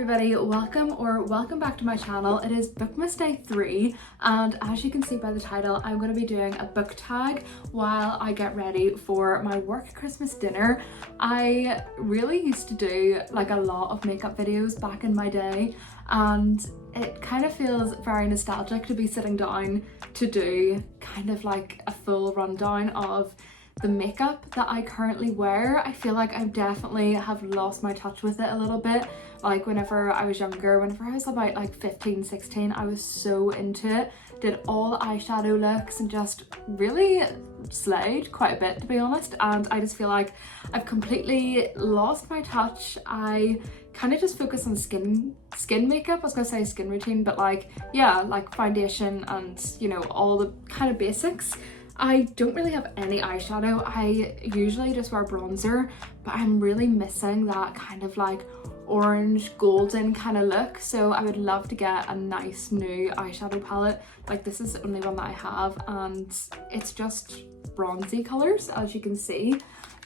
everybody, welcome back to my channel. It is Bookmas Day 3 and as you can see by the title, I'm going to be doing a book tag while I get ready for my work Christmas dinner. I really used to do like a lot of makeup videos back in my day and it kind of feels very nostalgic to be sitting down to do kind of like a full rundown of the makeup that I currently wear. I feel like I definitely have lost my touch with it a little bit. Like whenever I was younger, whenever I was about like 15, 16, I was so into it. Did all eyeshadow looks and just really slayed quite a bit, to be honest. And I just feel like I've completely lost my touch. I kind of just focus on skin makeup. I was gonna say skin routine, but like, yeah, like foundation and, you know, all the kind of basics. I don't really have any eyeshadow. I usually just wear bronzer, but I'm really missing that kind of like orange golden kind of look. So I would love to get a nice new eyeshadow palette. Like this is the only one that I have and it's just bronzy colors, as you can see.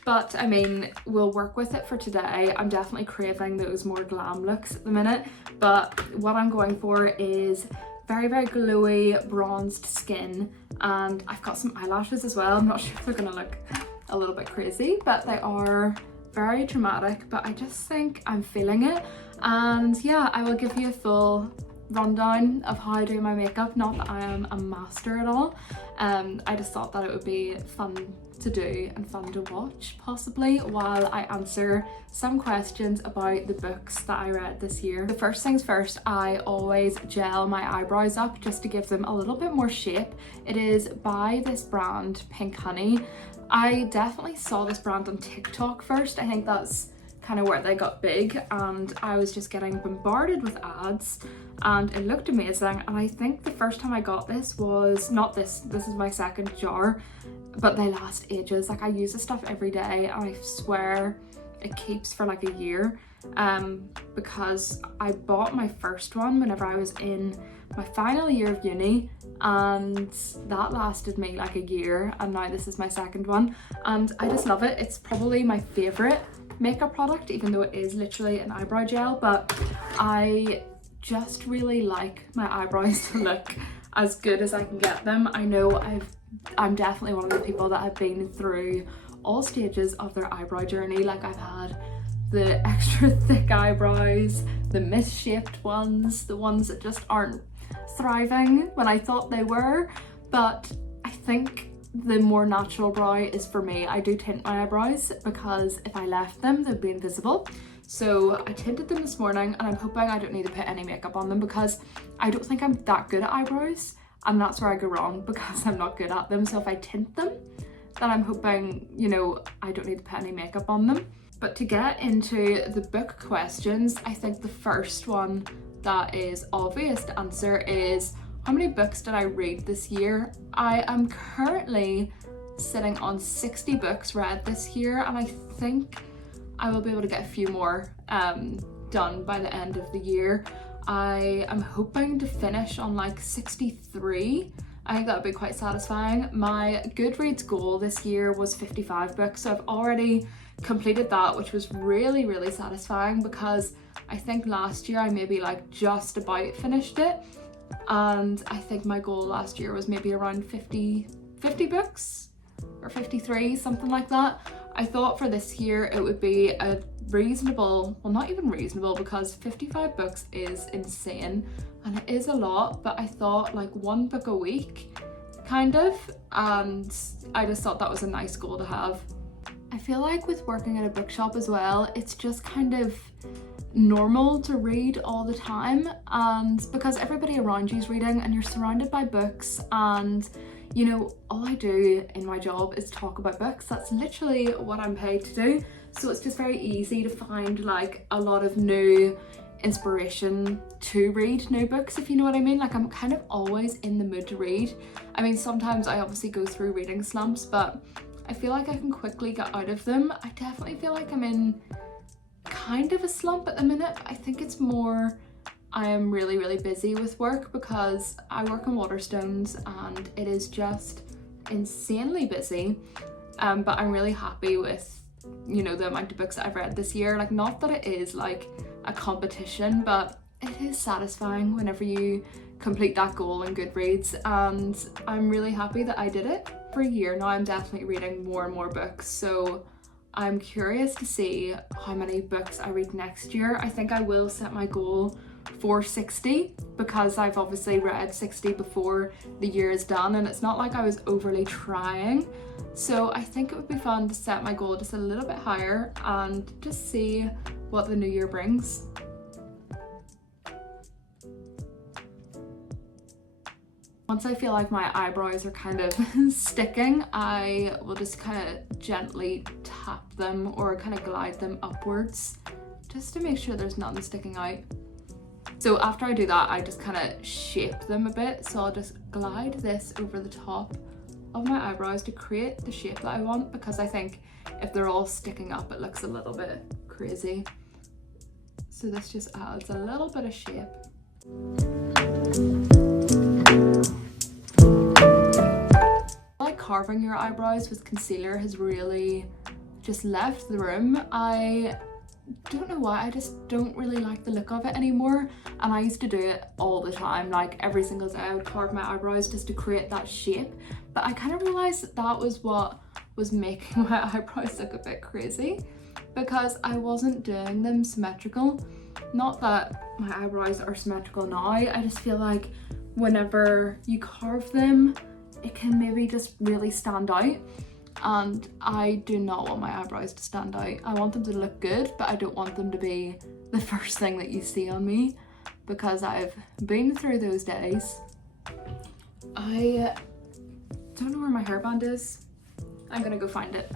But I mean, we'll work with it for today. I'm definitely craving those more glam looks at the minute, but what I'm going for is very, very glowy bronzed skin, and I've got some eyelashes as well. I'm not sure if they're gonna look a little bit crazy, but they are very dramatic, but I just think I'm feeling it. And yeah, I will give you a full rundown of how I do my makeup. Not that I am a master at all. I just thought that it would be fun to do and fun to watch possibly while I answer some questions about the books that I read this year. The first things first, I always gel my eyebrows up just to give them a little bit more shape. It is by this brand Pink Honey. I definitely saw this brand on TikTok first. I think that's kind of where they got big, and I was just getting bombarded with ads and it looked amazing. And I think the first time I got this was not this is my second jar, but they last ages. Like I use this stuff every day and I swear it keeps for like a year, because I bought my first one whenever I was in my final year of uni and that lasted me like a year, and now this is my second one and I just love it. It's probably my favorite makeup product, even though it is literally an eyebrow gel, but I just really like my eyebrows to look as good as I can get them. I know I'm definitely one of the people that have been through all stages of their eyebrow journey. Like I've had the extra thick eyebrows, the misshaped ones, the ones that just aren't thriving when I thought they were, but I think the more natural brow is for me. I do tint my eyebrows because if I left them, they'd be invisible. So I tinted them this morning and I'm hoping I don't need to put any makeup on them because I don't think I'm that good at eyebrows, and that's where I go wrong because I'm not good at them. So if I tint them, then I'm hoping, you know, I don't need to put any makeup on them. But to get into the book questions, I think the first one that is obvious to answer is, how many books did I read this year? I am currently sitting on 60 books read this year, and I think I will be able to get a few more done by the end of the year. I am hoping to finish on like 63. I think that would be quite satisfying. My Goodreads goal this year was 55 books, so I've already completed that, which was really, really satisfying because I think last year I maybe like just about finished it. And I think my goal last year was maybe around 50 books or 53, something like that. I thought for this year it would be a reasonable, well not even reasonable, because 55 books is insane and it is a lot, but I thought like one book a week kind of, and I just thought that was a nice goal to have. I feel like with working at a bookshop as well, it's just kind of normal to read all the time, and because everybody around you is reading and you're surrounded by books, and you know, all I do in my job is talk about books. That's literally what I'm paid to do, so it's just very easy to find like a lot of new inspiration to read new books, if you know what I mean. Like I'm kind of always in the mood to read. I mean, sometimes I obviously go through reading slumps, but I feel like I can quickly get out of them. I definitely feel like I'm in kind of a slump at the minute. I think it's more I am really, really busy with work because I work in Waterstones and it is just insanely busy. But I'm really happy with, you know, the amount of books that I've read this year. Like, not that it is like a competition, but it is satisfying whenever you complete that goal in Goodreads, and I'm really happy that I did it. For a year now, I'm definitely reading more and more books, so I'm curious to see how many books I read next year. I think I will set my goal for 60 because I've obviously read 60 before the year is done, and it's not like I was overly trying. So I think it would be fun to set my goal just a little bit higher and just see what the new year brings. Once I feel like my eyebrows are kind of sticking, I will just kind of gently tap them or kind of glide them upwards just to make sure there's nothing sticking out. So after I do that, I just kind of shape them a bit. So I'll just glide this over the top of my eyebrows to create the shape that I want, because I think if they're all sticking up, it looks a little bit crazy. So this just adds a little bit of shape. Like carving your eyebrows with concealer has really just left the room. I don't know why, I just don't really like the look of it anymore, and I used to do it all the time. Like every single day I would carve my eyebrows just to create that shape, but I kind of realized that that was what was making my eyebrows look a bit crazy, because I wasn't doing them symmetrical. Not that my eyebrows are symmetrical now, I just feel like whenever you carve them, it can maybe just really stand out, and I do not want my eyebrows to stand out. I want them to look good, but I don't want them to be the first thing that you see on me, because I've been through those days. I don't know where my hairband is. I'm gonna go find it.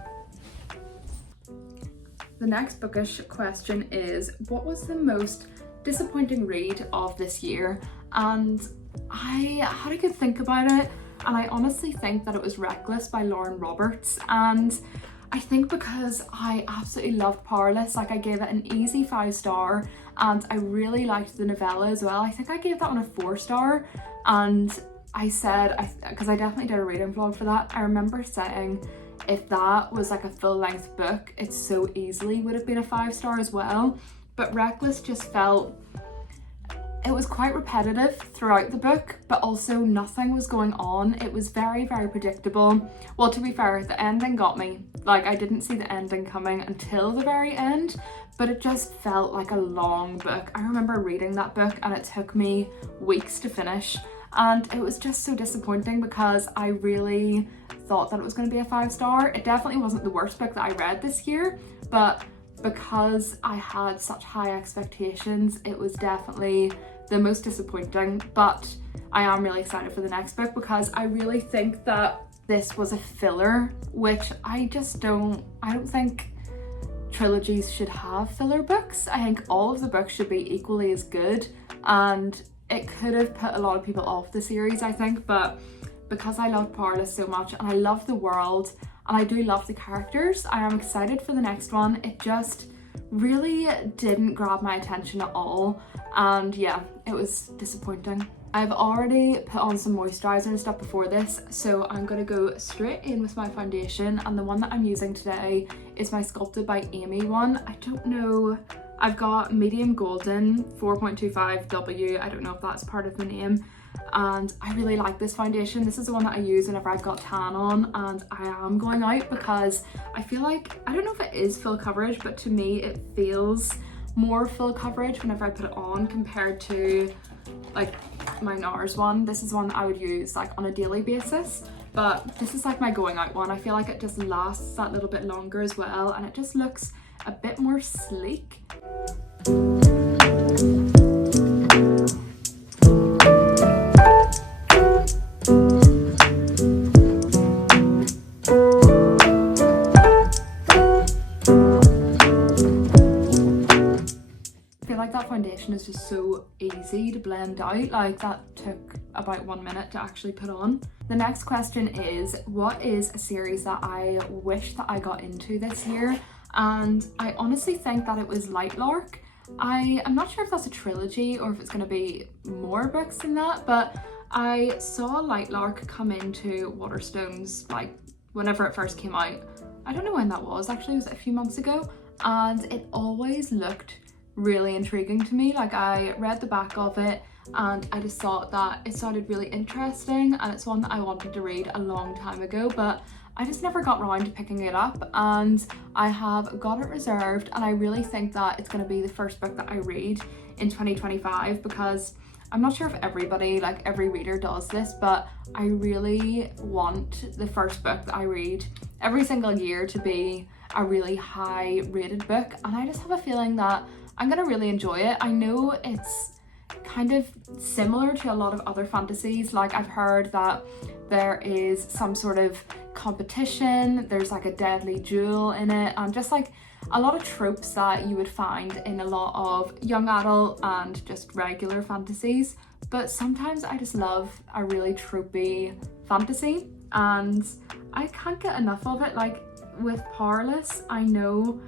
The next bookish question is, what was the most disappointing read of this year? And I had a good think about it, and I honestly think that it was Reckless by Lauren Roberts. And I think because I absolutely loved Powerless, like I gave it an easy 5-star, and I really liked the novella as well. I think I gave that one a 4-star, and I said, because I definitely did a reading vlog for that, I remember saying if that was like a full-length book, it so easily would have been a 5-star as well. But Reckless just felt, it was quite repetitive throughout the book, but also nothing was going on. It was very, very predictable. Well, to be fair, the ending got me. Like, I didn't see the ending coming until the very end, but it just felt like a long book. I remember reading that book and it took me weeks to finish, and it was just so disappointing because I really thought that it was going to be a 5-star. It definitely wasn't the worst book that I read this year, but because I had such high expectations, it was definitely the most disappointing. But I am really excited for the next book because I really think that this was a filler, which I don't think trilogies should have filler books. I think all of the books should be equally as good, and it could have put a lot of people off the series, I think, but because I love Powerless so much and I love the world and I do love the characters, I am excited for the next one. It just really didn't grab my attention at all, and yeah, it was disappointing. I've already put on some moisturizer and stuff before this, so I'm gonna go straight in with my foundation, and the one that I'm using today is my Sculpted by Amy one. I don't know, I've got medium golden 4.25W, I don't know if that's part of the name, and I really like this foundation. This is the one that I use whenever I've got tan on and I am going out, because I feel like, I don't know if it is full coverage, but to me it feels more full coverage whenever I put it on compared to like my NARS one. This is one that I would use like on a daily basis, but this is like my going out one. I feel like it just lasts that little bit longer as well, and it just looks a bit more sleek. That foundation is just so easy to blend out. Like, that took about 1 minute to actually put on. The next question is, what is a series that I wish that I got into this year? And I honestly think that it was Lightlark. I am not sure if that's a trilogy or if it's going to be more books than that, but I saw Lightlark come into Waterstones like whenever it first came out. I don't know when that was, actually it was a few months ago, and it always looked really intriguing to me. Like I read the back of it and I just thought that it sounded really interesting, and it's one that I wanted to read a long time ago, but I just never got around to picking it up, and I have got it reserved, and I really think that it's going to be the first book that I read in 2025, because I'm not sure if everybody, like every reader does this, but I really want the first book that I read every single year to be a really high rated book, and I just have a feeling that I'm going to really enjoy it. I know it's kind of similar to a lot of other fantasies. Like I've heard that there is some sort of competition, there's like a deadly duel in it, and just like a lot of tropes that you would find in a lot of young adult and just regular fantasies. But sometimes I just love a really tropey fantasy, and I can't get enough of it. Like with Powerless, I know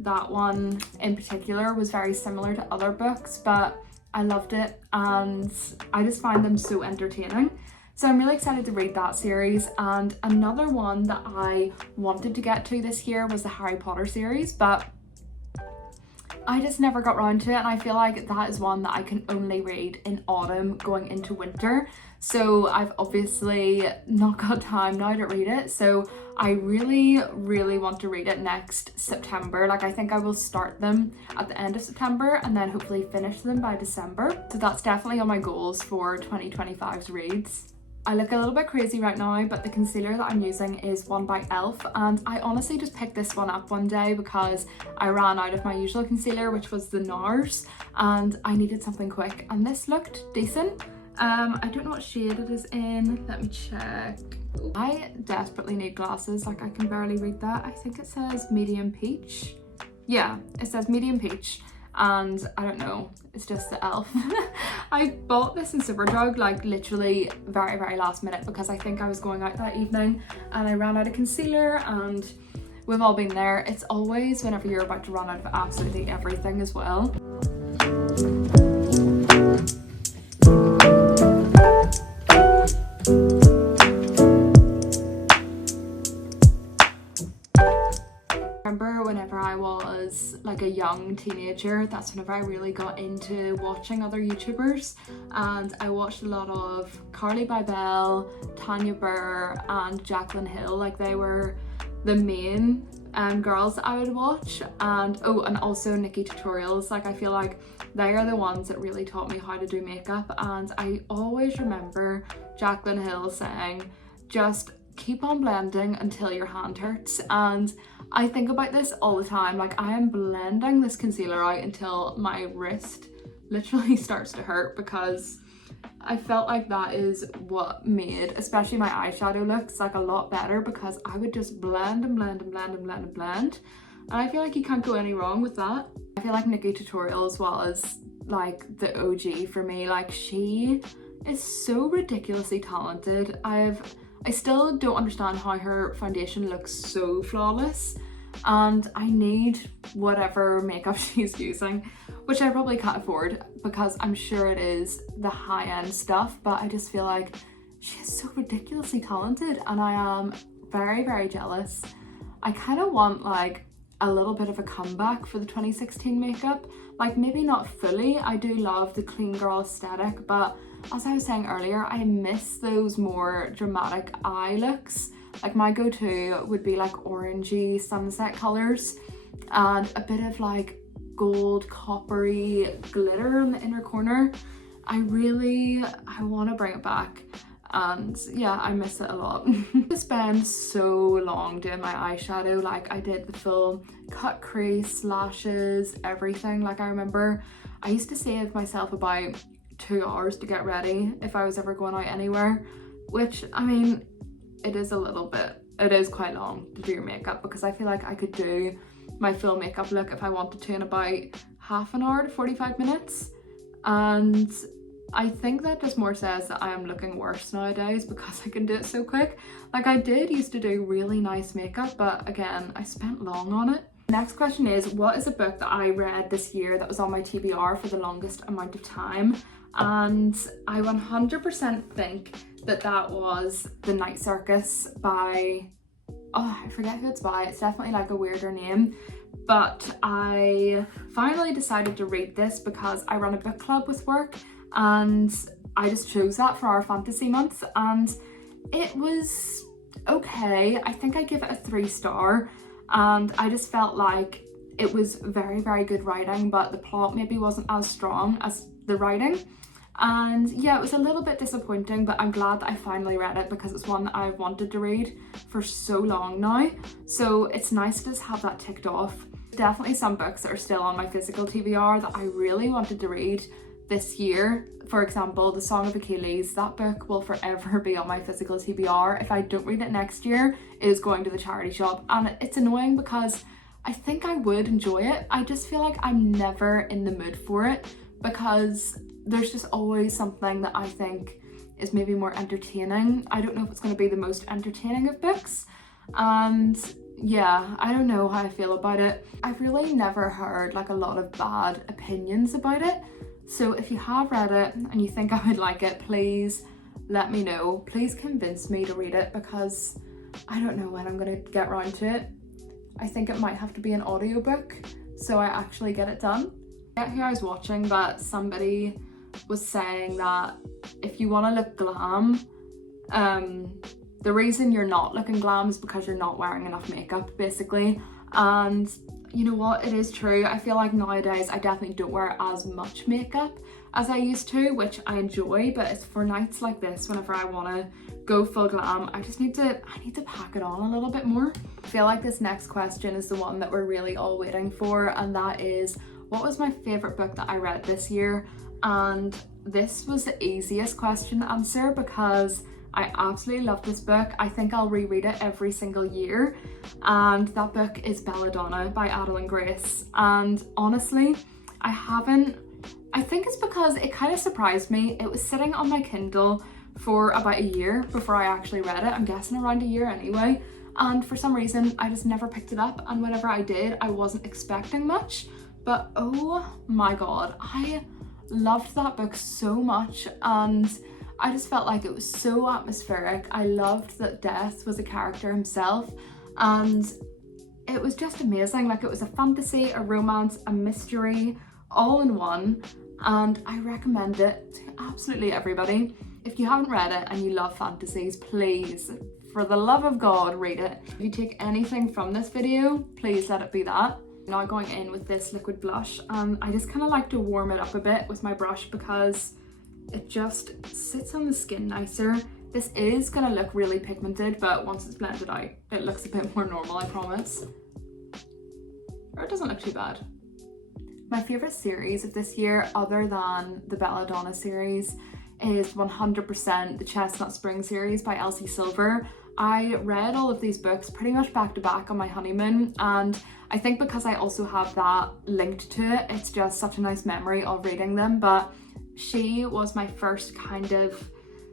that one in particular was very similar to other books, but I loved it and I just find them so entertaining. So I'm really excited to read that series. And another one that I wanted to get to this year was the Harry Potter series, but I just never got around to it, and I feel like that is one that I can only read in autumn going into winter. So I've obviously not got time now to read it, so I really want to read it next September. Like I think I will start them at the end of September and then hopefully finish them by December. So that's definitely on my goals for 2025's reads. I look a little bit crazy right now, but the concealer that I'm using is one by e.l.f. and I honestly just picked this one up one day because I ran out of my usual concealer, which was the NARS, and I needed something quick, and this looked decent. I don't know what shade it is in, let me check. I desperately need glasses, like I can barely read that. I think it says medium peach. Yeah, it says medium peach. And I don't know, it's just the e.l.f. I bought this in Superdrug like literally very last minute because I think I was going out that evening and I ran out of concealer, and we've all been there. It's always whenever you're about to run out of absolutely everything as well. Whenever I was like a young teenager, that's whenever I really got into watching other YouTubers, and I watched a lot of Carly Bybel, Tanya Burr and Jaclyn Hill. Like they were the main girls that I would watch, and also Nikki Tutorials. Like I feel like they are the ones that really taught me how to do makeup, and I always remember Jaclyn Hill saying, just keep on blending until your hand hurts. And I think about this all the time. Like I am blending this concealer out until my wrist literally starts to hurt, because I felt like that is what made especially my eyeshadow looks like a lot better, because I would just blend and blend and blend and blend and blend, and I feel like you can't go any wrong with that. I feel like Nikki Tutorials was like the OG for me. Like she is so ridiculously talented. I still don't understand how her foundation looks so flawless, and I need whatever makeup she's using, which I probably can't afford because I'm sure it is the high-end stuff, but I just feel like she is so ridiculously talented and I am very jealous. I kind of want like a little bit of a comeback for the 2016 makeup, like maybe not fully. I do love the clean girl aesthetic, but as I was saying earlier, I miss those more dramatic eye looks. Like my go-to would be like orangey sunset colors and a bit of like gold coppery glitter in the inner corner. I want to bring it back, and yeah, I miss it a lot. I spend so long doing my eyeshadow. Like I did the full cut crease, lashes, everything. Like I remember I used to save myself about 2 hours to get ready if I was ever going out anywhere, which I mean it is quite long to do your makeup, because I feel like I could do my full makeup look if I wanted to in about half an hour to 45 minutes, and I think that just more says that I am looking worse nowadays because I can do it so quick. Like I did used to do really nice makeup, but again I spent long on it. Next question is, what is a book that I read this year that was on my TBR for the longest amount of time? And I 100% think that was The Night Circus by, oh I forget who it's by, it's definitely like a weirder name, but I finally decided to read this because I run a book club with work and I just chose that for our fantasy month, and it was okay. I think I give it a 3-star, and I just felt like it was very, very good writing, but the plot maybe wasn't as strong as the writing. And yeah, it was a little bit disappointing, but I'm glad that I finally read it because it's one that I've wanted to read for so long now. So it's nice to just have that ticked off. Definitely some books that are still on my physical TBR that I really wanted to read this year. For example, The Song of Achilles, that book will forever be on my physical TBR. If I don't read it next year, it is going to the charity shop. And it's annoying because I think I would enjoy it. I just feel like I'm never in the mood for it because there's just always something that I think is maybe more entertaining. I don't know if it's going to be the most entertaining of books, and yeah, I don't know how I feel about it. I've really never heard like a lot of bad opinions about it, so if you have read it and you think I would like it, please let me know. Please convince me to read it because I don't know when I'm going to get around to it. I think it might have to be an audiobook so I actually get it done. Here I was watching that somebody was saying that if you want to look glam, the reason you're not looking glam is because you're not wearing enough makeup, basically. And you know what, it is true. I feel like nowadays I definitely don't wear as much makeup as I used to, which I enjoy, but it's for nights like this whenever I want to go full glam, I need to pack it on a little bit more. I feel like this next question is the one that we're really all waiting for, and that is, what was my favorite book that I read this year? And this was the easiest question to answer because I absolutely love this book. I think I'll reread it every single year, and that book is Belladonna by Adeline Grace. And honestly, I think it's because it kind of surprised me. It was sitting on my Kindle for about a year before I actually read it. I'm guessing around a year anyway, and for some reason I just never picked it up, and whenever I did, I wasn't expecting much, but oh my god, I loved that book so much, and I just felt like it was so atmospheric. I loved that Death was a character himself, and it was just amazing. Like, it was a fantasy, a romance, a mystery, all in one, and I recommend it to absolutely everybody. If you haven't read it and you love fantasies, please, for the love of God, read it. If you take anything from this video, please let it be that. Now going in with this liquid blush, and I just kind of like to warm it up a bit with my brush because it just sits on the skin nicer. This is gonna look really pigmented, but once it's blended out, it looks a bit more normal, I promise. Or it doesn't look too bad. My favorite series of this year, other than the Belladonna series, is 100% the Chestnut Spring series by Elsie Silver. I read all of these books pretty much back to back on my honeymoon, and I think because I also have that linked to it, it's just such a nice memory of reading them. But she was my first kind of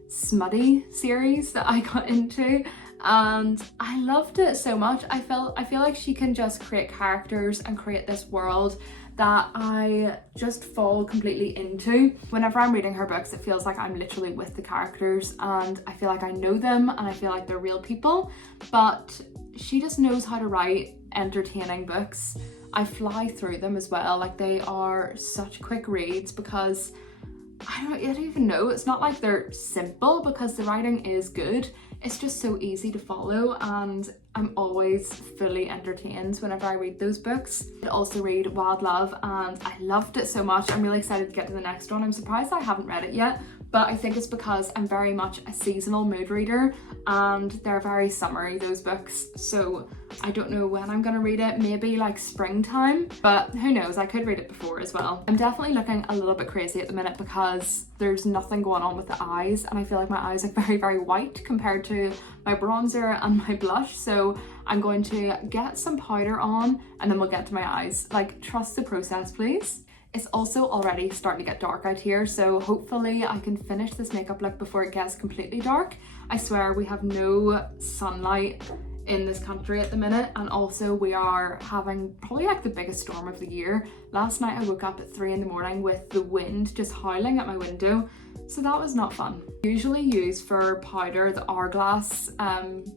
smutty series that I got into, and I loved it so much. I feel like she can just create characters and create this world that I just fall completely into. Whenever I'm reading her books, it feels like I'm literally with the characters, and I feel like I know them and I feel like they're real people. But she just knows how to write entertaining books. I fly through them as well. Like, they are such quick reads because I don't even know, it's not like they're simple because the writing is good. It's just so easy to follow, and I'm always fully entertained whenever I read those books. I also read Wild Love, and I loved it so much. I'm really excited to get to the next one. I'm surprised I haven't read it yet, but I think it's because I'm very much a seasonal mood reader, and they're very summery, those books. So I don't know when I'm gonna read it, maybe like springtime, but who knows, I could read it before as well. I'm definitely looking a little bit crazy at the minute because there's nothing going on with the eyes, and I feel like my eyes are very, very white compared to my bronzer and my blush. So I'm going to get some powder on and then we'll get to my eyes. Like, trust the process, please. It's also already starting to get dark out here, so hopefully I can finish this makeup look before it gets completely dark. I swear we have no sunlight in this country at the minute, and also we are having probably like the biggest storm of the year. Last night I woke up at 3 in the morning with the wind just howling at my window, so that was not fun. I usually use for powder the Hourglass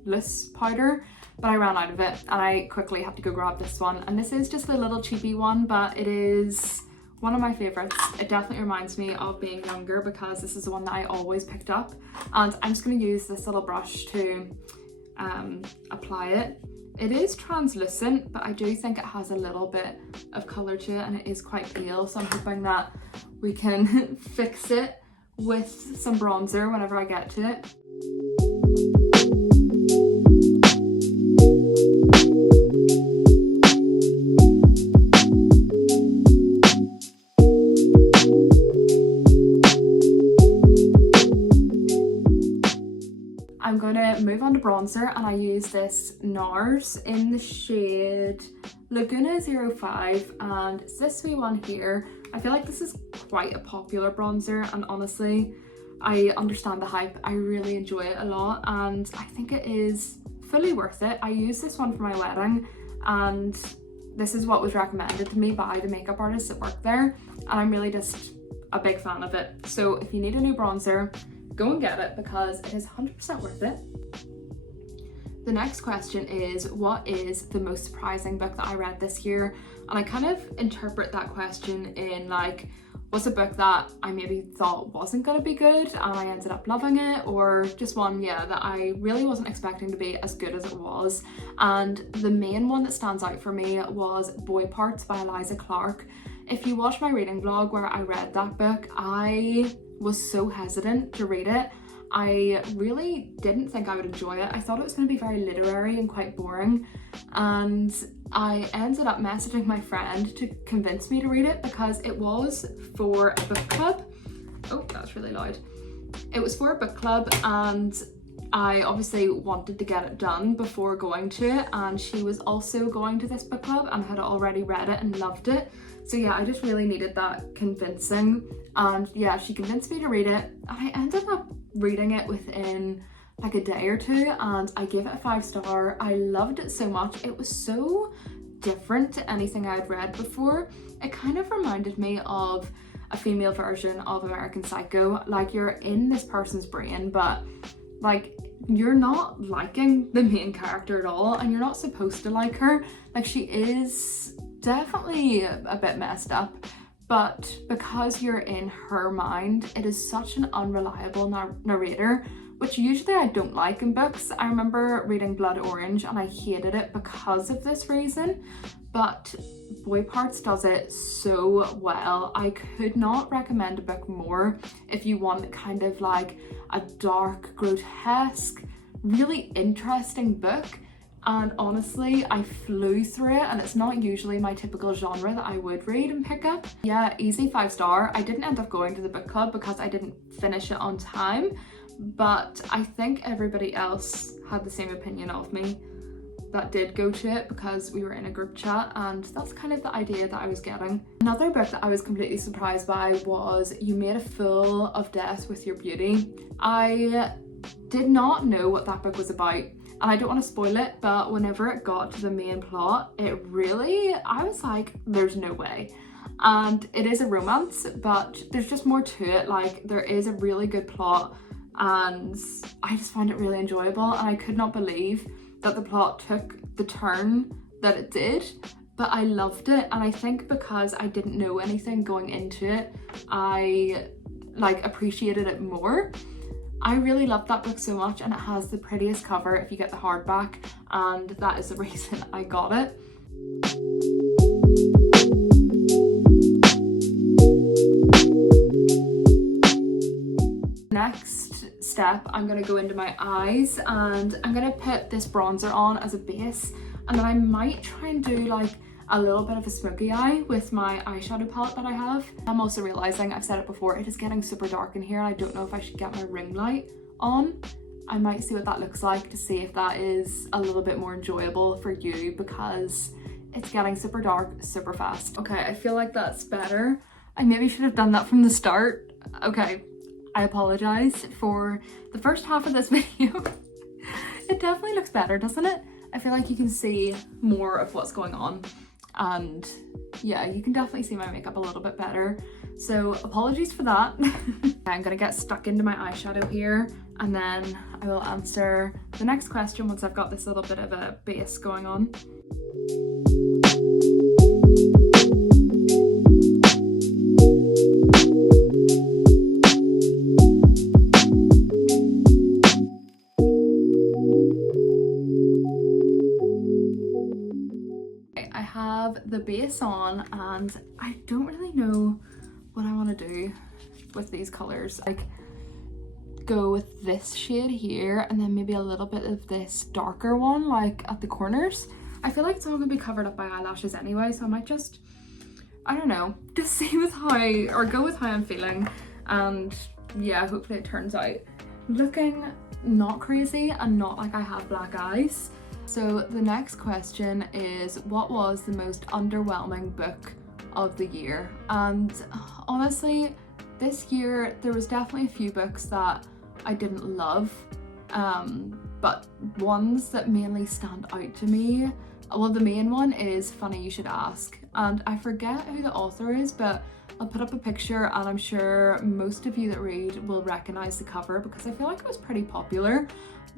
loose powder, but I ran out of it and I quickly had to go grab this one. And this is just a little cheapy one, but it is one of my favorites. It definitely reminds me of being younger because this is the one that I always picked up. And I'm just going to use this little brush to apply it. It is translucent, but I do think it has a little bit of colour to it and it is quite pale. So I'm hoping that we can fix it with some bronzer whenever I get to it. I'm going to move on to bronzer, and I use this NARS in the shade Laguna 05, and it's this wee one here. I feel like this is quite a popular bronzer, and honestly I understand the hype. I really enjoy it a lot and I think it is fully worth it. I used this one for my wedding and this is what was recommended to me by the makeup artist that worked there, and I'm really just a big fan of it. So if you need a new bronzer, go and get it because it is 100% worth it. The next question is, what is the most surprising book that I read this year? And I kind of interpret that question in like, what's a book that I maybe thought wasn't going to be good and I ended up loving it, or just one, that I really wasn't expecting to be as good as it was. And the main one that stands out for me was Boy Parts by Eliza Clark. If you watch my reading vlog where I read that book, I was so hesitant to read it. I really didn't think I would enjoy it. I thought it was going to be very literary and quite boring, and I ended up messaging my friend to convince me to read it because it was for a book club. Oh, that's really loud. It was for a book club and I obviously wanted to get it done before going to it, and she was also going to this book club and had already read it and loved it. So yeah, I just really needed that convincing, and yeah, she convinced me to read it and I ended up reading it within like a day or two and I gave it a 5-star. I loved it so much. It was so different to anything I'd read before. It kind of reminded me of a female version of American Psycho. Like, you're in this person's brain, but like you're not liking the main character at all and you're not supposed to like her. Like, she is definitely a bit messed up, but because you're in her mind, it is such an unreliable narrator, which usually I don't like in books. I remember reading Blood Orange and I hated it because of this reason, but Boy Parts does it so well. I could not recommend a book more if you want kind of like a dark, grotesque, really interesting book. And honestly, I flew through it, and it's not usually my typical genre that I would read and pick up. Yeah, easy 5-star. I didn't end up going to the book club because I didn't finish it on time, but I think everybody else had the same opinion of me that did go to it because we were in a group chat, and that's kind of the idea that I was getting. Another book that I was completely surprised by was You Made a Fool of Death with Your Beauty. I did not know what that book was about, and I don't want to spoil it, but whenever it got to the main plot, I was like, there's no way. And it is a romance, but there's just more to it. Like, there is a really good plot and I just found it really enjoyable, and I could not believe that the plot took the turn that it did, but I loved it. And I think because I didn't know anything going into it, I like appreciated it more. I really loved that book so much, and it has the prettiest cover if you get the hardback, and that is the reason I got it. Next step, I'm going to go into my eyes, and I'm going to put this bronzer on as a base, and then I might try and do like a little bit of a smoky eye with my eyeshadow palette that I have. I'm also realizing, I've said it before, it is getting super dark in here and I don't know if I should get my ring light on. I might see what that looks like to see if that is a little bit more enjoyable for you, because it's getting super dark super fast. Okay, I feel like that's better. I maybe should have done that from the start. Okay, I apologize for the first half of this video. It definitely looks better, doesn't it? I feel like you can see more of what's going on. And yeah, you can definitely see my makeup a little bit better. So apologies for that. I'm gonna get stuck into my eyeshadow here and then I will answer the next question once I've got this little bit of a base going on. I have the base on and I don't really know what I want to do with these colors. Like, go with this shade here and then maybe a little bit of this darker one like at the corners. I feel like it's all gonna be covered up by eyelashes anyway, so I might just, I don't know, just see with how, or go with how I'm feeling, and yeah, hopefully it turns out looking not crazy and not like I have black eyes. So the next question is, what was the most underwhelming book of the year? And honestly, this year there was definitely a few books that I didn't love, but ones that mainly stand out to me. Well, the main one is Funny You Should Ask, and I forget who the author is, but I'll put up a picture and I'm sure most of you that read will recognize the cover because I feel like it was pretty popular.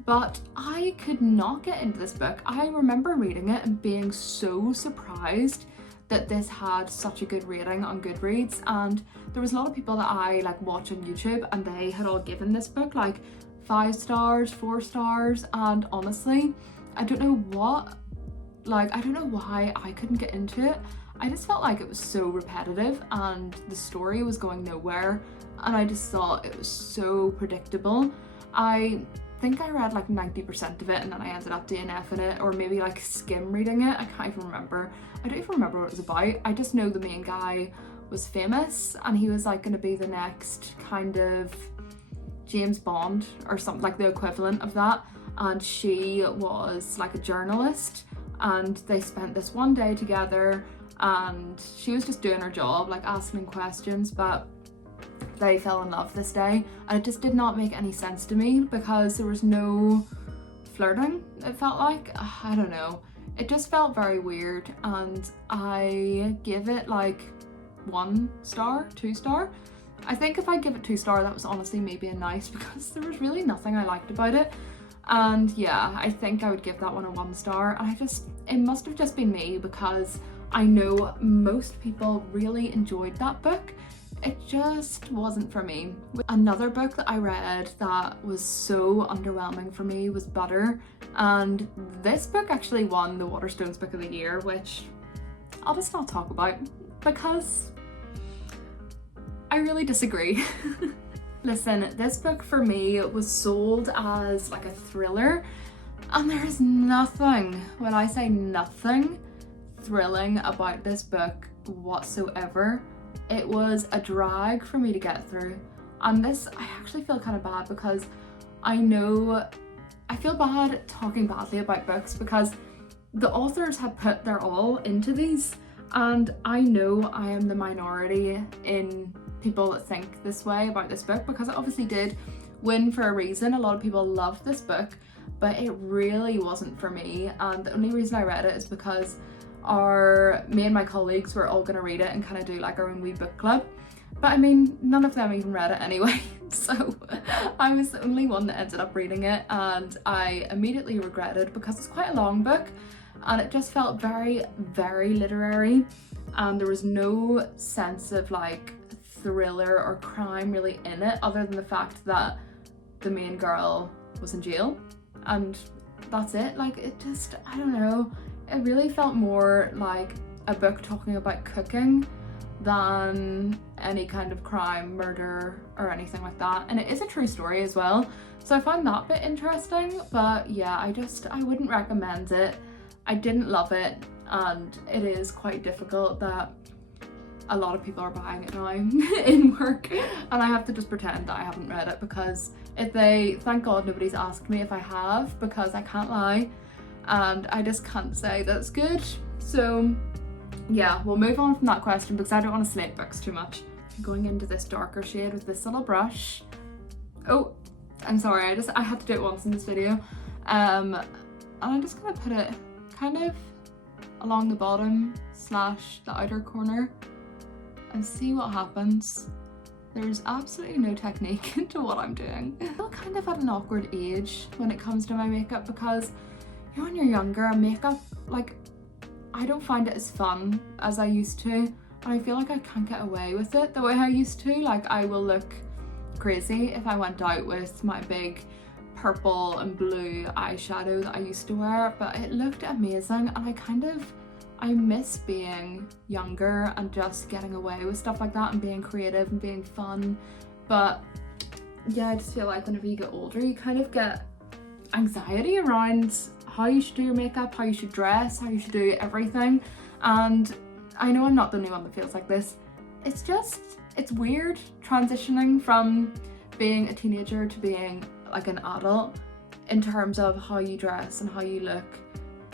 But I could not get into this book. I remember reading it and being so surprised that this had such a good rating on Goodreads, and there was a lot of people that I like watch on YouTube and they had all given this book like 5 stars, 4 stars, and honestly, I don't know what, like, I don't know why I couldn't get into it. I just felt like it was so repetitive and the story was going nowhere, and I just thought it was so predictable. I think I read like 90% of it and then I ended up DNFing it, or maybe like skim reading it. I can't even remember. I don't even remember what it was about. I just know the main guy was famous and he was like going to be the next kind of James Bond or something, like the equivalent of that, and she was like a journalist, and they spent this one day together and she was just doing her job, like asking him questions, but they fell in love this day, and it just did not make any sense to me because there was no flirting, it felt like. I don't know, it just felt very weird, and I give it like 1 star, 2 star. I think if I give it 2 star, that was honestly me being nice because there was really nothing I liked about it. And yeah, I think I would give that one a 1 star. And it must have just been me because I know most people really enjoyed that book. It just wasn't for me. Another book that I read that was so underwhelming for me was Butter, and this book actually won the Waterstones Book of the Year, which I'll just not talk about because I really disagree. Listen, this book for me was sold as like a thriller, and there is nothing, when I say nothing, thrilling about this book whatsoever. It was a drag for me to get through, and this, I actually feel kind of bad because I feel bad talking badly about books because the authors have put their all into these, and I know I am the minority in people that think this way about this book because it obviously did win for a reason. A lot of people loved this book, but it really wasn't for me, and the only reason I read it is because me and my colleagues were all gonna read it and kind of do like our own wee book club, but I mean, none of them even read it anyway, so I was the only one that ended up reading it, and I immediately regretted because it's quite a long book and it just felt very, very literary, and there was no sense of like thriller or crime really in it other than the fact that the main girl was in jail, and that's it. Like, it just, I don't know, it really felt more like a book talking about cooking than any kind of crime, murder, or anything like that. And it is a true story as well, so I found that bit interesting, but yeah, I wouldn't recommend it. I didn't love it, and it is quite difficult that a lot of people are buying it now in work, and I have to just pretend that I haven't read it because thank God nobody's asked me if I have, because I can't lie and I just can't say that it's good. So yeah, we'll move on from that question because I don't want to slate books too much. I'm going into this darker shade with this little brush. Oh, I'm sorry, I had to do it once in this video. And I'm just gonna put it kind of along the bottom / the outer corner and see what happens. There's absolutely no technique into what I'm doing. I feel kind of at an awkward age when it comes to my makeup because, you know, when you're younger, makeup, like, I don't find it as fun as I used to. And I feel like I can't get away with it the way I used to. Like, I will look crazy if I went out with my big purple and blue eyeshadow that I used to wear, but it looked amazing, and I miss being younger and just getting away with stuff like that and being creative and being fun. But yeah, I just feel like whenever you get older, you kind of get anxiety around how you should do your makeup, how you should dress, how you should do everything. And I know I'm not the only one that feels like this. It's weird transitioning from being a teenager to being like an adult in terms of how you dress and how you look,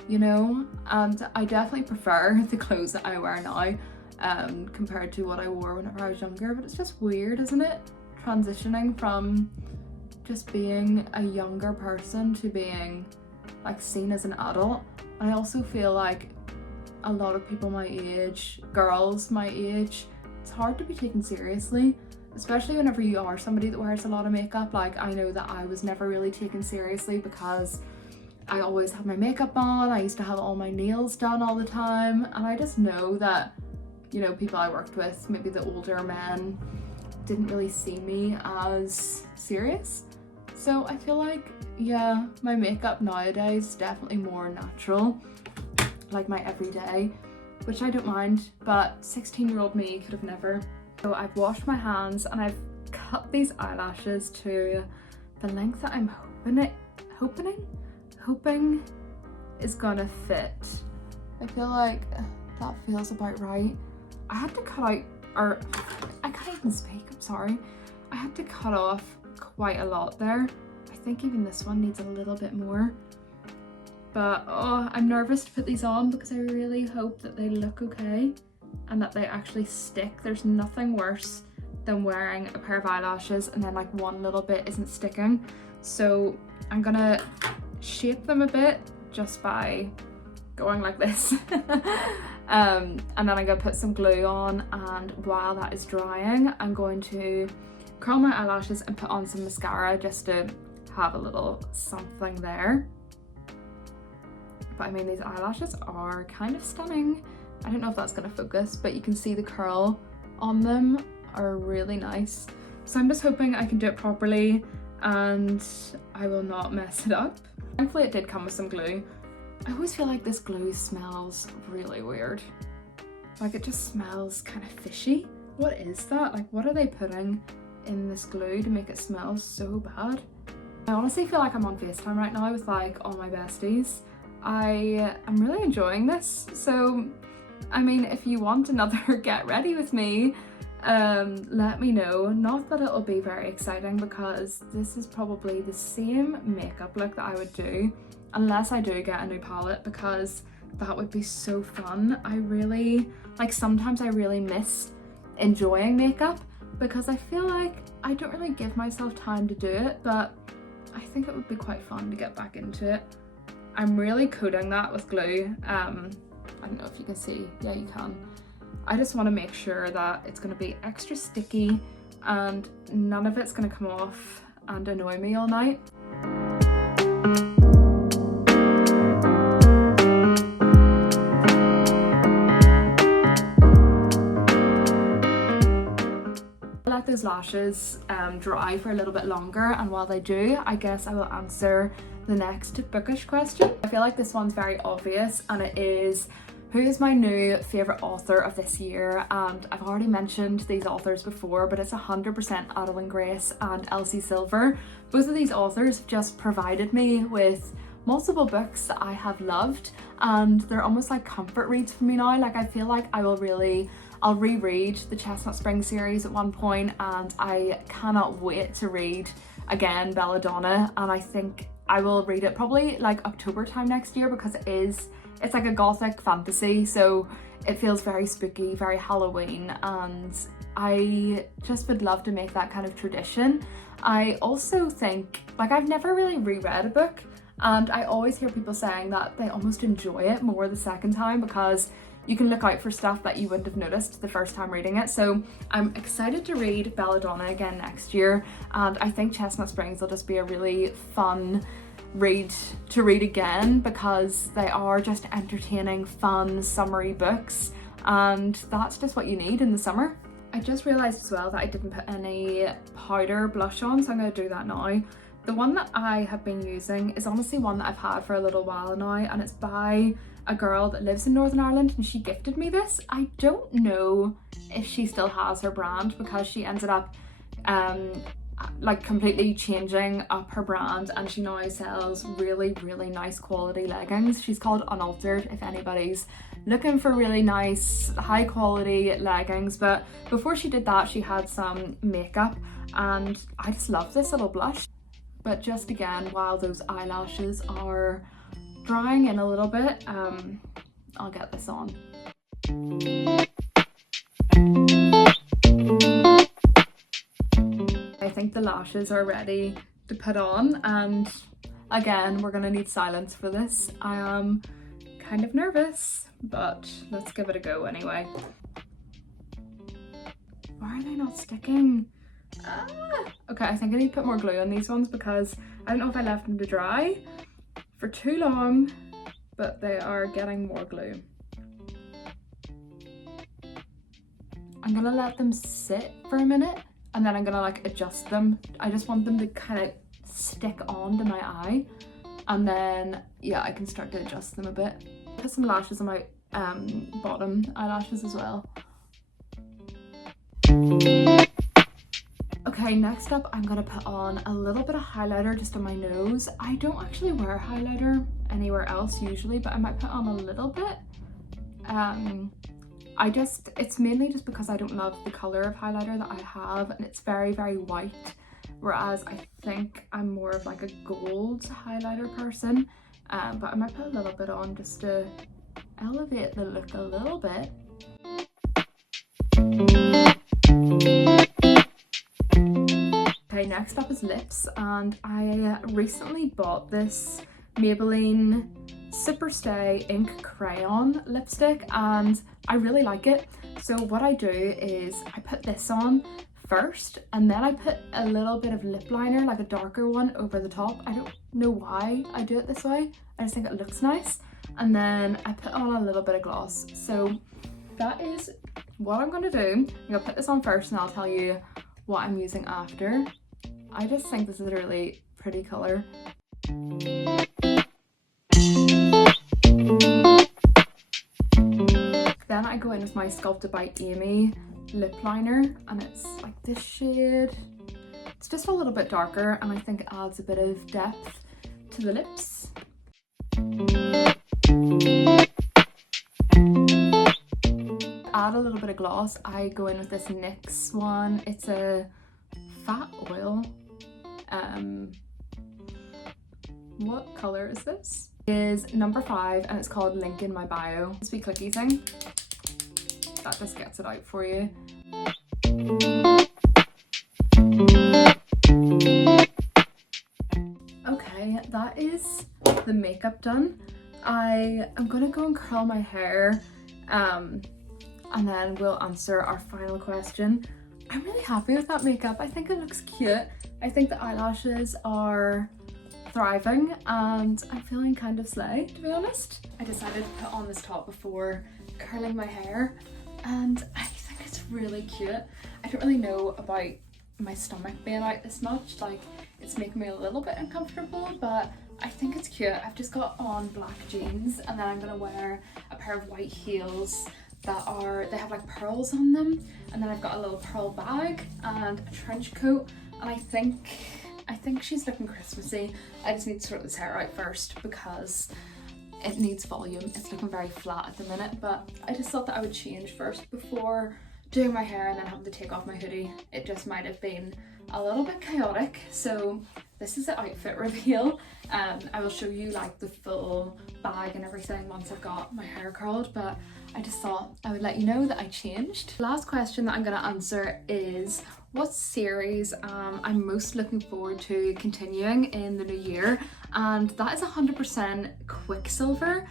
you know. And I definitely prefer the clothes that I wear now compared to what I wore whenever I was younger. But it's just weird, isn't it, transitioning from just being a younger person to being like seen as an adult. And I also feel like a lot of people my age, girls my age, it's hard to be taken seriously, especially whenever you are somebody that wears a lot of makeup. Like, I know that I was never really taken seriously because I always had my makeup on. I used to have all my nails done all the time, and I just know that, you know, people I worked with, maybe the older men, didn't really see me as serious. So I feel like, yeah, my makeup nowadays is definitely more natural, like my everyday, which I don't mind, but 16-year-old me could have never. So I've washed my hands and I've cut these eyelashes to the length that I'm hoping is gonna fit. I feel like that feels about right. I had to cut out, or I can't even speak, I'm sorry. I had to cut off quite a lot there. I think even this one needs a little bit more. But oh, I'm nervous to put these on because I really hope that they look okay and that they actually stick. There's nothing worse than wearing a pair of eyelashes and then like one little bit isn't sticking. So I'm gonna shape them a bit just by going like this. And then I'm gonna put some glue on, and while that is drying, I'm going to curl my eyelashes and put on some mascara just to have a little something there. But I mean, these eyelashes are kind of stunning. I don't know if that's gonna focus, but you can see the curl on them are really nice. So I'm just hoping I can do it properly and I will not mess it up. Thankfully it did come with some glue. I always feel like this glue smells really weird. Like, it just smells kind of fishy. What is that? Like, what are they putting in this glue to make it smell so bad? I honestly feel like I'm on FaceTime right now with like all my besties. I am really enjoying this. So, I mean, if you want another get ready with me, let me know. Not that it'll be very exciting because this is probably the same makeup look that I would do unless I do get a new palette, because that would be so fun. I really, like, sometimes I really miss enjoying makeup because I feel like I don't really give myself time to do it, but I think it would be quite fun to get back into it. I'm really coating that with glue. I don't know if you can see. Yeah, you can. I just want to make sure that it's going to be extra sticky and none of it's going to come off and annoy me all night. Let those lashes dry for a little bit longer, and while they do, I guess I will answer the next bookish question. I feel like this one's very obvious, and it is, who is my new favourite author of this year? And I've already mentioned these authors before, but it's 100% Adeline Grace and Elsie Silver. Both of these authors have just provided me with multiple books that I have loved, and they're almost like comfort reads for me now. Like, I feel like I'll reread the Chestnut Spring series at one point, and I cannot wait to read again Belladonna, and I think I will read it probably like October time next year because it's like a gothic fantasy, so it feels very spooky, very Halloween, and I just would love to make that kind of tradition. I also think, like, I've never really reread a book, and I always hear people saying that they almost enjoy it more the second time because you can look out for stuff that you wouldn't have noticed the first time reading it. So I'm excited to read Belladonna again next year, and I think Chestnut Springs will just be a really fun read to read again, because they are just entertaining, fun, summery books, and that's just what you need in the summer. I just realised as well that I didn't put any powder blush on, so I'm going to do that now. The one that I have been using is honestly one that I've had for a little while now, and it's by a girl that lives in Northern Ireland, and she gifted me this. I don't know if she still has her brand, because she ended up like completely changing up her brand, and she now sells really nice quality leggings. She's called Unaltered if anybody's looking for really nice high quality leggings. But before she did that, she had some makeup, and I just love this little blush. But just again, while those eyelashes are drying in a little bit, I'll get this on. I think the lashes are ready to put on, and again, we're gonna need silence for this. I am kind of nervous, but let's give it a go anyway. Why are they not sticking? Okay, I think I need to put more glue on these ones, because I don't know if I left them to dry for too long, but they are getting more glue. I'm gonna let them sit for a minute, and then I'm gonna like adjust them. I just want them to kind of stick onto my eye, and then yeah, I can start to adjust them a bit. Put some lashes on my bottom eyelashes as well. Okay, next up I'm gonna put on a little bit of highlighter just on my nose. I don't actually wear highlighter anywhere else usually, but I might put on a little bit. It's mainly just because I don't love the colour of highlighter that I have, and it's very white, whereas I think I'm more of like a gold highlighter person. But I might put a little bit on just to elevate the look a little bit. Okay, next up is lips, and I recently bought this Maybelline Superstay ink crayon lipstick, and I really like it. So what I do is I put this on first, and then I put a little bit of lip liner, like a darker one, over the top. I don't know why I do it this way, I just think it looks nice. And then I put on a little bit of gloss. So that is what I'm gonna do. I'm gonna put this on first, and I'll tell you what I'm using after. I just think this is a really pretty colour. Then I go in with my Sculpted by Amy lip liner, and it's like this shade. It's just a little bit darker, and I think it adds a bit of depth to the lips. Add a little bit of gloss. I go in with this NYX one. It's a fat oil. What colour is this? It is number 5, and it's called Link in My Bio. This wee clicky thing, that just gets it out for you. Okay, that is the makeup done. I am gonna go and curl my hair, and then we'll answer our final question. I'm really happy with that makeup. I think it looks cute. I think the eyelashes are thriving, and I'm feeling kind of slay, to be honest. I decided to put on this top before curling my hair, and I think it's really cute. I don't really know about my stomach being out this much, like it's making me a little bit uncomfortable, but I think it's cute. I've just got on black jeans, and then I'm gonna wear a pair of white heels they have like pearls on them, and then I've got a little pearl bag and a trench coat, and I think she's looking Christmassy. I just need to sort this hair out first because it needs volume. It's looking very flat at the minute, but I just thought that I would change first before doing my hair and then having to take off my hoodie. It just might have been a little bit chaotic. So this is the outfit reveal. I will show you like the full bag and everything once I've got my hair curled, but I just thought I would let you know that I changed. The last question that I'm going to answer is what series I'm most looking forward to continuing in the new year, and that is 100% Quicksilver.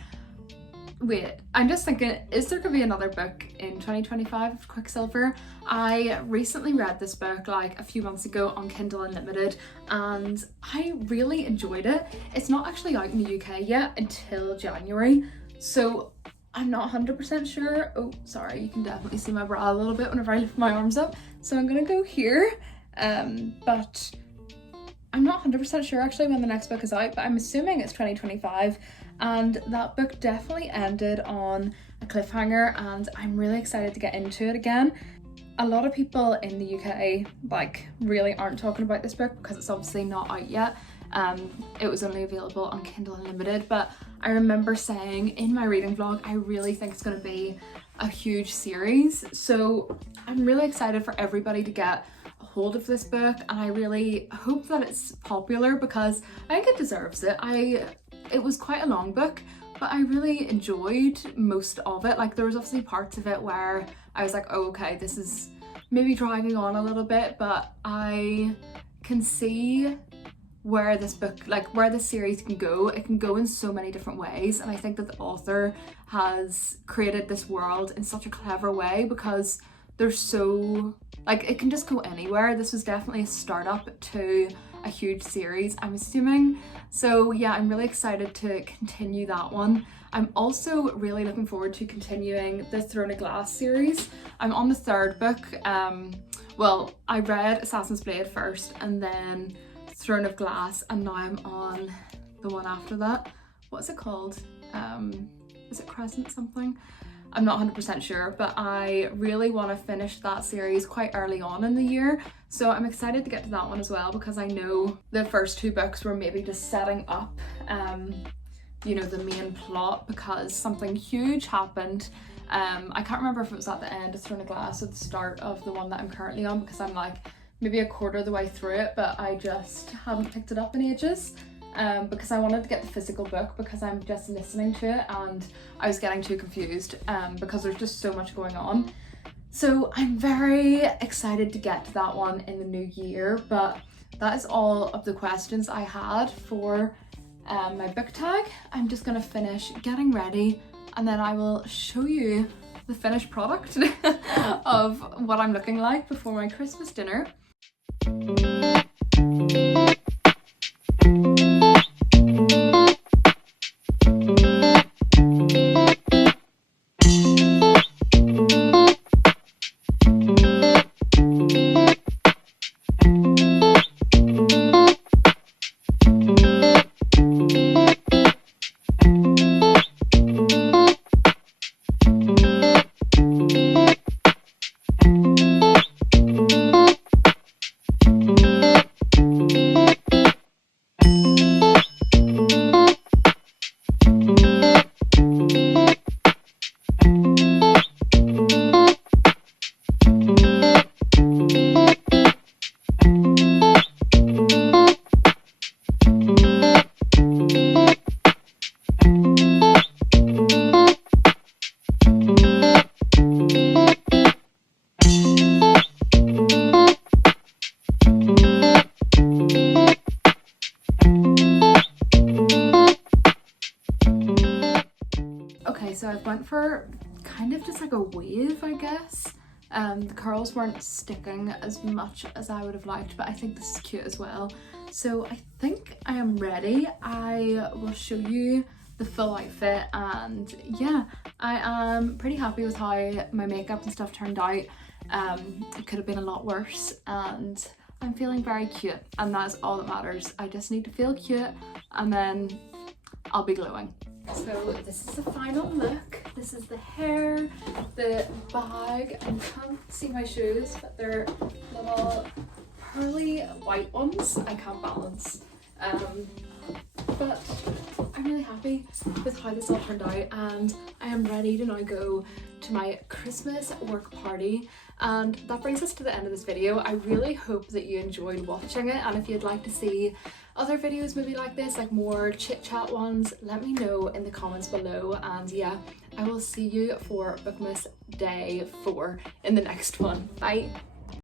Wait, I'm just thinking, is there gonna be another book in 2025 of Quicksilver? I recently read this book like a few months ago on Kindle Unlimited and I really enjoyed it. It's not actually out in the UK yet until January, so I'm not 100% sure. Oh, sorry, you can definitely see my bra a little bit whenever I lift my arms up. So I'm gonna go here, but I'm not 100% sure actually when the next book is out, but I'm assuming it's 2025. And that book definitely ended on a cliffhanger and I'm really excited to get into it again. A lot of people in the UK like really aren't talking about this book because it's obviously not out yet. It was only available on Kindle Unlimited, but I remember saying in my reading vlog, I really think it's going to be a huge series. So I'm really excited for everybody to get a hold of this book and I really hope that it's popular because I think it deserves it. It was quite a long book, but I really enjoyed most of it. Like there was obviously parts of it where I was like, oh, okay, this is maybe dragging on a little bit, but I can see where this book, like where this series can go. It can go in so many different ways. And I think that the author has created this world in such a clever way because there's so, like it can just go anywhere. This was definitely a startup to a huge series, I'm assuming. So yeah, I'm really excited to continue that one. I'm also really looking forward to continuing the Throne of Glass series. I'm on the third book. Well, I read Assassin's Blade first and then Throne of Glass, and now I'm on the one after that. What's it called? Is it Crescent something? I'm not 100% sure, but I really want to finish that series quite early on in the year. So I'm excited to get to that one as well because I know the first two books were maybe just setting up, you know, the main plot because something huge happened. I can't remember if it was at the end of Throne of Glass or the start of the one that I'm currently on because I'm like maybe a quarter of the way through it, but I just haven't picked it up in ages. Because I wanted to get the physical book because I'm just listening to it and I was getting too confused because there's just so much going on. So I'm very excited to get to that one in the new year, but that is all of the questions I had for my book tag. I'm just gonna finish getting ready and then I will show you the finished product of what I'm looking like before my Christmas dinner. So I went for kind of just like a wave, I guess. The curls weren't sticking as much as I would have liked, but I think this is cute as well. So I think I am ready. I will show you the full outfit and yeah, I am pretty happy with how my makeup and stuff turned out. It could have been a lot worse and I'm feeling very cute and that's all that matters. I just need to feel cute and then I'll be glowing. So this is the final look. This is the hair, the bag. I can't see my shoes, but they're little pearly white ones. I can't balance. But I'm really happy with how this all turned out and I am ready to now go to my Christmas work party. And that brings us to the end of this video. I really hope that you enjoyed watching it, and if you'd like to see other videos maybe like this, like more chit chat ones, let me know in the comments below. And yeah, I will see you for Bookmas Day 4 in the next one. Bye!